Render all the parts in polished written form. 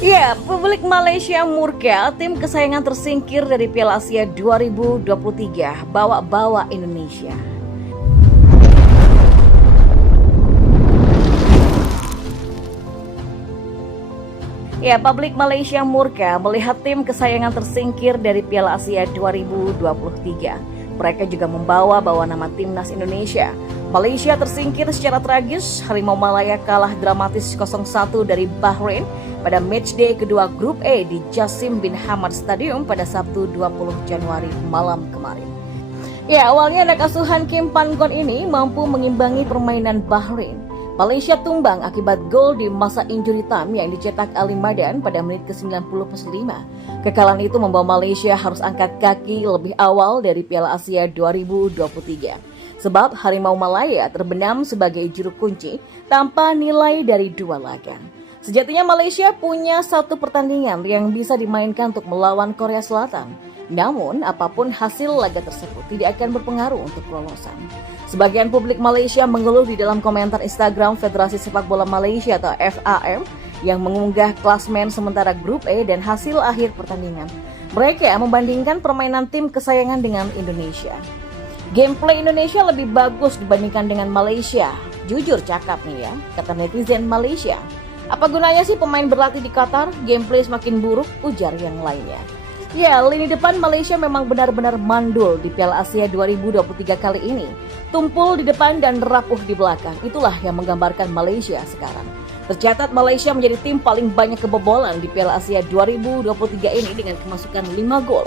Ya, publik Malaysia murka, tim kesayangan tersingkir dari Piala Asia 2023 bawa-bawa Indonesia. Ya, publik Malaysia murka melihat tim kesayangan tersingkir dari Piala Asia 2023. Mereka juga membawa nama timnas Indonesia. Malaysia tersingkir secara tragis, Harimau Malaya kalah dramatis 0-1 dari Bahrain pada matchday kedua Grup E di Jassim bin Hamad Stadium pada Sabtu 20 Januari malam kemarin. Ya, awalnya anak asuhan Kim Pan-gon ini mampu mengimbangi permainan Bahrain. Malaysia tumbang akibat gol di masa injury time yang dicetak Ali Madan pada menit ke-90+5. Kekalahan itu membawa Malaysia harus angkat kaki lebih awal dari Piala Asia 2023. Sebab Harimau Malaya terbenam sebagai juru kunci tanpa nilai dari 2 laga. Sejatinya Malaysia punya satu pertandingan yang bisa dimainkan untuk melawan Korea Selatan. Namun, apapun hasil laga tersebut tidak akan berpengaruh untuk kelolosan. Sebagian publik Malaysia mengeluh di dalam komentar Instagram Federasi Sepak Bola Malaysia atau FAM yang mengunggah klasmen sementara Grup E dan hasil akhir pertandingan. Mereka membandingkan permainan tim kesayangan dengan Indonesia. Gameplay Indonesia lebih bagus dibandingkan dengan Malaysia. Jujur cakap nih ya, kata netizen Malaysia. Apa gunanya sih pemain berlatih di Qatar? Gameplay semakin buruk, ujar yang lainnya. Ya, lini depan Malaysia memang benar-benar mandul di Piala Asia 2023 kali ini. Tumpul di depan dan rapuh di belakang. Itulah yang menggambarkan Malaysia sekarang. Tercatat Malaysia menjadi tim paling banyak kebobolan di Piala Asia 2023 ini dengan kemasukan 5 gol.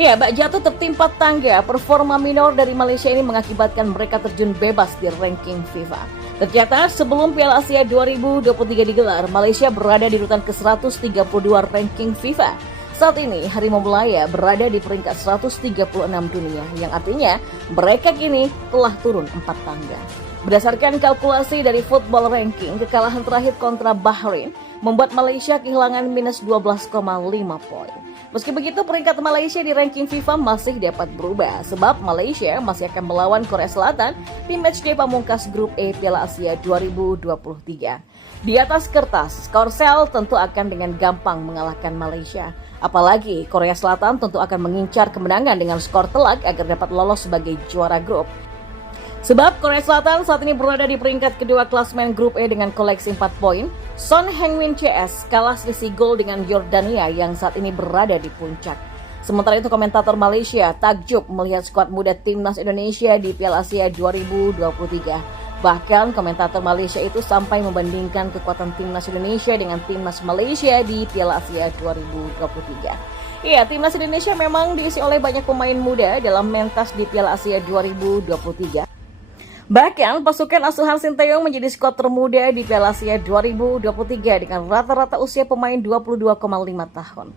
Ya, bak jatuh tertimpa tangga. Performa minor dari Malaysia ini mengakibatkan mereka terjun bebas di ranking FIFA. Tercatat sebelum Piala Asia 2023 digelar, Malaysia berada di urutan ke-132 ranking FIFA. Saat ini, Harimau Malaya berada di peringkat 136 dunia, yang artinya mereka kini telah turun 4 tangga. Berdasarkan kalkulasi dari Football Ranking, kekalahan terakhir kontra Bahrain membuat Malaysia kehilangan minus 12,5 poin. Meski begitu, peringkat Malaysia di ranking FIFA masih dapat berubah, sebab Malaysia masih akan melawan Korea Selatan di matchday pamungkas Grup E Piala Asia 2023. Di atas kertas, Korsel tentu akan dengan gampang mengalahkan Malaysia. Apalagi Korea Selatan tentu akan mengincar kemenangan dengan skor telak agar dapat lolos sebagai juara grup. Sebab Korea Selatan saat ini berada di peringkat kedua klasmen Grup E dengan koleksi 4 poin. Son Heung-min CS kalah selisih gol dengan Yordania yang saat ini berada di puncak. Sementara itu komentator Malaysia takjub melihat skuad muda timnas Indonesia di Piala Asia 2023. Bahkan komentator Malaysia itu sampai membandingkan kekuatan timnas Indonesia dengan timnas Malaysia di Piala Asia 2023. Iya, timnas Indonesia memang diisi oleh banyak pemain muda dalam mentas di Piala Asia 2023. Bahkan pasukan asuhan Sinteyong menjadi skuad termuda di Piala Asia 2023 dengan rata-rata usia pemain 22,5 tahun.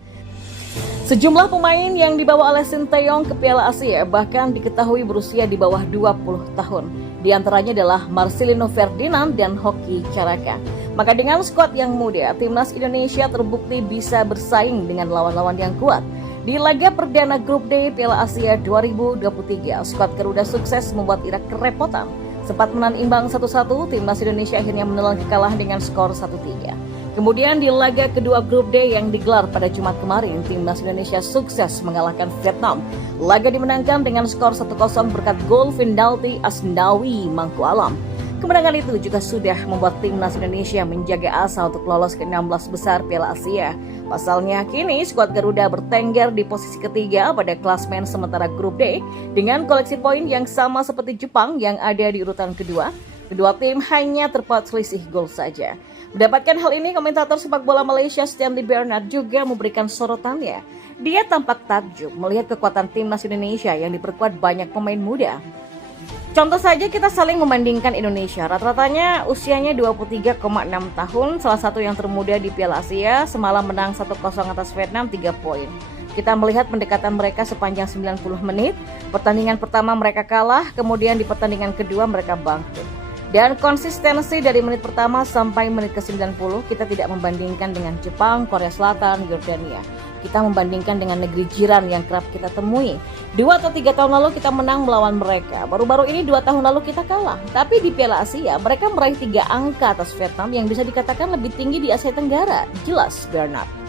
Sejumlah pemain yang dibawa oleh Sinteyong ke Piala Asia bahkan diketahui berusia di bawah 20 tahun. Di antaranya adalah Marcelino Ferdinand dan Hoki Caraka. Maka dengan skuad yang muda, timnas Indonesia terbukti bisa bersaing dengan lawan-lawan yang kuat. Di laga perdana Grup D Piala Asia 2023, skuad Garuda sukses membuat Irak kerepotan. Sempat menahan imbang 1-1, timnas Indonesia akhirnya menelan kekalahan dengan skor 1-3. Kemudian di laga kedua Grup D yang digelar pada Jumat kemarin, timnas Indonesia sukses mengalahkan Vietnam. Laga dimenangkan dengan skor 1-0 berkat gol penalti Asnawi Mangku Alam. Kemenangan itu juga sudah membuat timnas Indonesia menjaga asa untuk lolos ke 16 besar Piala Asia. Pasalnya kini skuad Garuda bertengger di posisi ketiga pada klasmen sementara Grup D dengan koleksi poin yang sama seperti Jepang yang ada di urutan kedua. Kedua tim hanya terpaut selisih gol saja. Mendapatkan hal ini, komentator sepak bola Malaysia Stanley Bernard juga memberikan sorotannya. Dia tampak takjub melihat kekuatan timnas Indonesia yang diperkuat banyak pemain muda. Contoh saja kita saling membandingkan Indonesia, rata-ratanya usianya 23,6 tahun, salah satu yang termuda di Piala Asia, semalam menang 1-0 atas Vietnam 3 poin. Kita melihat pendekatan mereka sepanjang 90 menit, pertandingan pertama mereka kalah, kemudian di pertandingan kedua mereka bangkit. Dan konsistensi dari menit pertama sampai menit ke-90, kita tidak membandingkan dengan Jepang, Korea Selatan, Yordania. Kita membandingkan dengan negeri jiran yang kerap kita temui. 2 atau 3 tahun lalu kita menang melawan mereka. Baru-baru ini 2 tahun lalu kita kalah. Tapi di Piala Asia, mereka meraih 3 angka atas Vietnam yang bisa dikatakan lebih tinggi di Asia Tenggara. Jelas, Bernard.